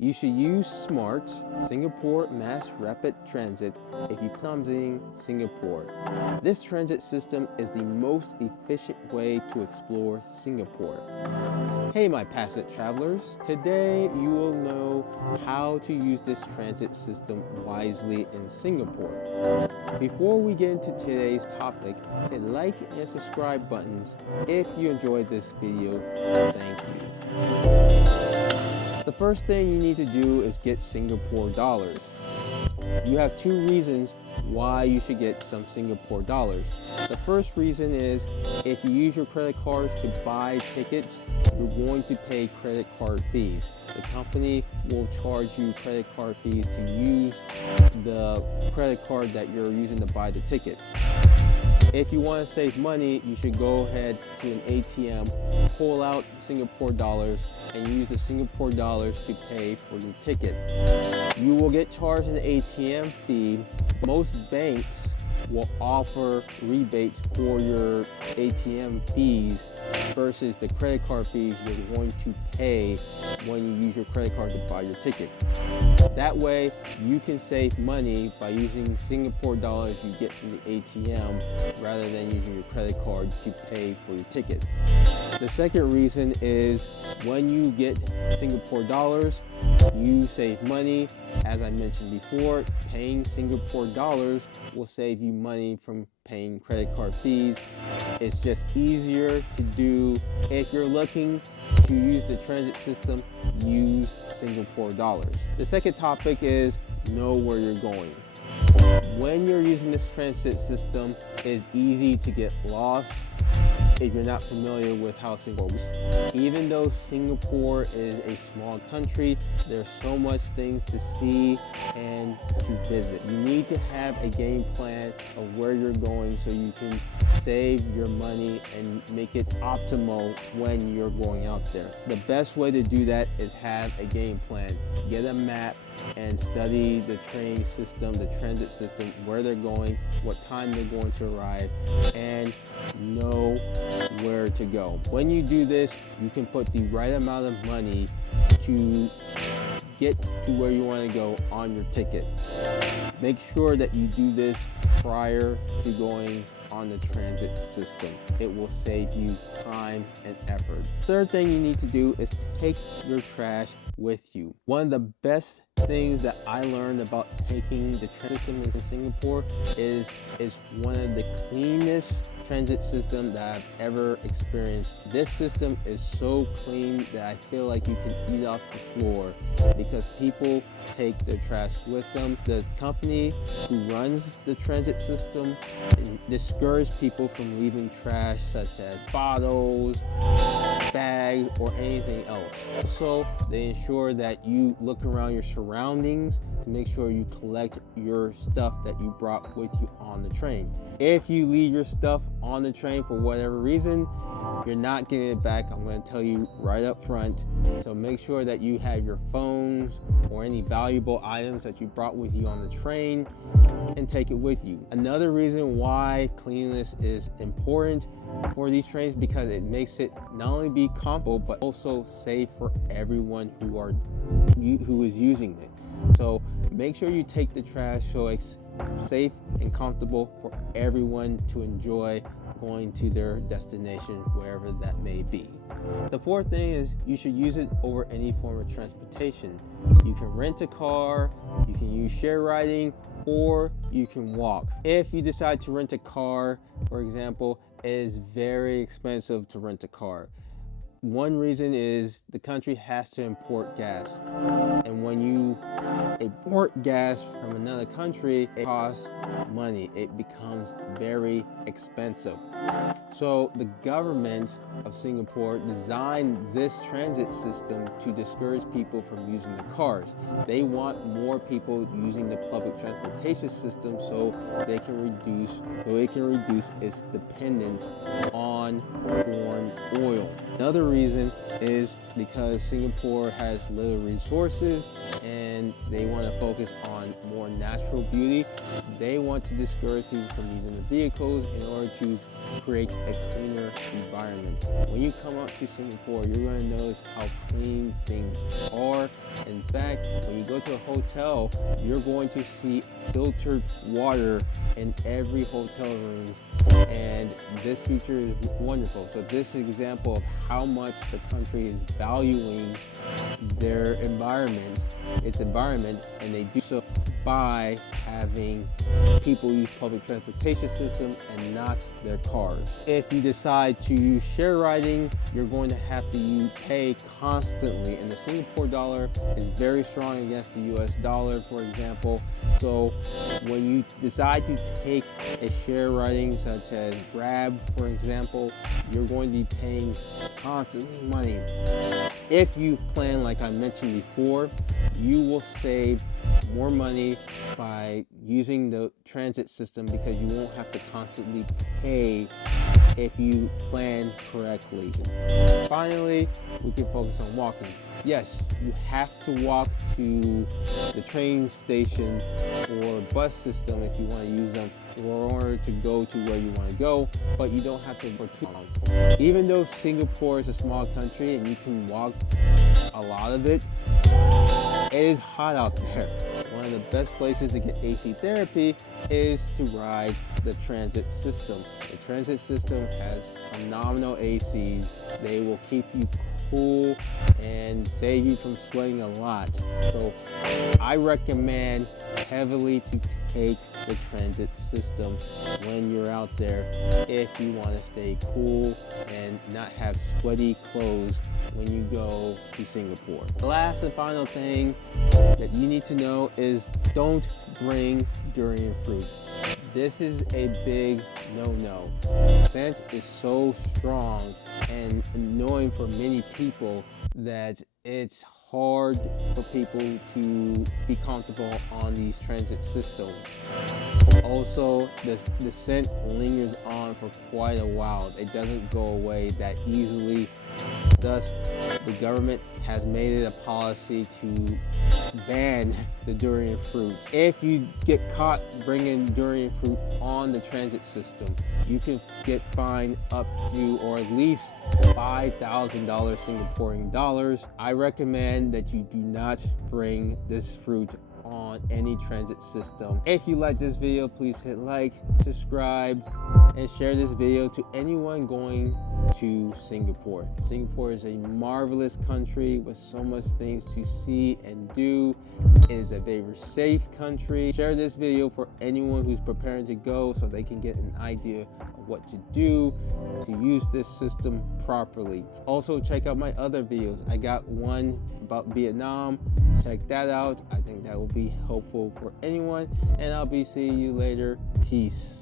You should use SMRT, Singapore Mass Rapid Transit, if you plan on visiting Singapore. This transit system is the most efficient way to explore Singapore. Hey my passionate travelers, today you will know how to use this transit system wisely in Singapore. Before we get into today's topic, hit like and subscribe buttons if you enjoyed this video. Thank you. The first thing you need to do is get Singapore dollars. You have two reasons why you should get some Singapore dollars. The first reason is if you use your credit cards to buy tickets, you're going to pay credit card fees. The company will charge you credit card fees to use the credit card that you're using to buy the ticket. If you want to save money, you should go ahead to an ATM, pull out Singapore dollars, and use the Singapore dollars to pay for your ticket. You will get charged an ATM fee. Most banks will offer rebates for your ATM fees versus the credit card fees you're going to pay when you use your credit card to buy your ticket. That way you can save money by using Singapore dollars you get from the ATM rather than using your credit card to pay for your ticket. The second reason is when you get Singapore dollars, you save money. As I mentioned before, paying Singapore dollars will save you money from paying credit card fees. It's just easier to do. If you're looking to use the transit system, use Singapore dollars. The second topic is know where you're going. When you're using this transit system, it's easy to get lost if you're not familiar with how Singapore works. Even though Singapore is a small country, there's so much things to see and to visit. You need to have a game plan of where you're going so you can save your money and make it optimal when you're going out there. The best way to do that is have a game plan. Get a map and study the train system, the transit system, where they're going, what time they're going to arrive, and know where to go. When you do this, you can put the right amount of money to get to where you want to go on your ticket. Make sure that you do this prior to going on the transit system. It will save you time and effort. Third thing you need to do is take your trash with you. One of the best things that I learned about taking the transit system in Singapore is one of the cleanest transit systems that I've ever experienced. This system is so clean that I feel like you can eat off the floor because people take their trash with them. The company who runs the transit system discourages people from leaving trash such as bottles, bags, or anything else. Also, they ensure that you look around your surroundings to make sure you collect your stuff that you brought with you on the train. If you leave your stuff on the train for whatever reason, you're not getting it back. I'm going to tell you right up front. So make sure that you have your phones or any valuable items that you brought with you on the train and take it with you. Another reason why cleanliness is important for these trains because it makes it not only be comfortable but also safe for everyone who is using it. So make sure you take the trash so it's safe and comfortable for everyone to enjoy going to their destination, wherever that may be. The fourth thing is you should use it over any form of transportation. You can rent a car, you can use share riding, or you can walk. If you decide to rent a car, for example, it is very expensive to rent a car. One reason is the country has to import gas, and when you import gas from another country, it costs money. It becomes very expensive. So the government of Singapore designed this transit system to discourage people from using the cars. They want more people using the public transportation system so it can reduce its dependence on foreign oil. Another reason is because Singapore has little resources and they want to focus on more natural beauty. They want to discourage people from using their vehicles in order to create a cleaner environment. When you come up to Singapore, you're going to notice how clean things are. In fact, when you go to a hotel, you're going to see filtered water in every hotel room, and this feature is wonderful. So this is an example of how much the country is valuing their environment, and they do so by having people use public transportation system and not their cars. If you decide to use share riding, you're going to have to pay constantly, and the Singapore dollar is very strong against the US dollar, for example. So when you decide to take a share riding such as Grab, for example, you're going to be paying constantly money. If you plan, like I mentioned before, you will save more money by using the transit system because you won't have to constantly pay if you plan correctly. Finally, we can focus on walking. Yes, you have to walk to the train station or bus system if you want to use them in order to go to where you want to go, but you don't have to go too long. Even though Singapore is a small country and you can walk a lot of it, it is hot out there. One of the best places to get AC therapy is to ride the transit system. The transit system has phenomenal ACs. They will keep you cool and save you from sweating a lot. So I recommend heavily to take the transit system when you're out there if you want to stay cool and not have sweaty clothes when you go to Singapore. The last and final thing that you need to know is don't bring durian fruit. This is a big no-no. The scent is so strong and annoying for many people that it's hard for people to be comfortable on these transit systems. Also, the scent lingers on for quite a while. It doesn't go away that easily. Thus, the government has made it a policy to ban the durian fruit. If you get caught bringing durian fruit on the transit system, you can get fined up to or at least $5,000 Singaporean dollars. I recommend that you do not bring this fruit on any transit system. If you like this video, please hit like, subscribe, and share this video to anyone going to Singapore. Singapore is a marvelous country with so much things to see and do. It is a very safe country. Share this video for anyone who's preparing to go so they can get an idea of what to do to use this system properly. Also, check out my other videos. I got one about Vietnam. Check that out. I think that will be helpful for anyone, and I'll be seeing you later. Peace.